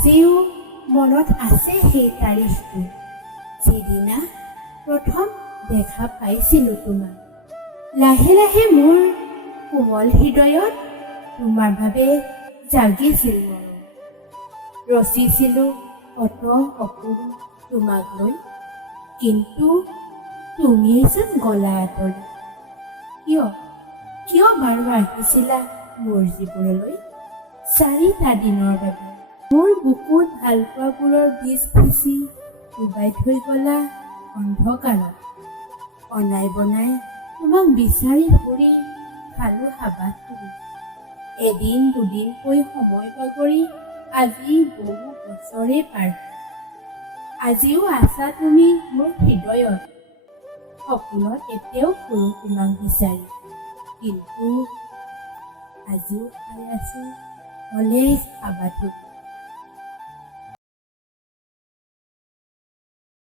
আজিও মনত আছে সেই তাৰিখটো? যিদিনা প্ৰথম দেখা পাইছিলোঁ তোমাক। লাহে লাহে মোৰ কোমল হৃদয়ত তোমাৰ বাবে জাগিছিল ৰচিছিলোঁ অত সপোন তোমাক লৈ, কিন্তু তুমিয়েই যেন গলা আঁতৰি কিয় কিয় বাৰু আহিছিলা মোৰ জীৱনলৈ? চাৰিটা দিনৰ বাবে। মোৰ বুকুত ভালপোৱাবোৰৰ বীজ সিঁচি ডুবাই থৈ গলা অন্ধকাৰত। অনাই বনাই তোমাক বিচাৰি ফুৰি খালো হাবাত তুলি। এদিন দুদিনকৈ সময় বাগৰি আজি বহু বছৰে পাৰ। আজিও আছা তুমি মোৰ হৃদয়ত। সপোনত এতিয়াও ফুৰো তোমাক বিচাৰি। কিন্তু আজিও খাই আছো অলেখ আবাদত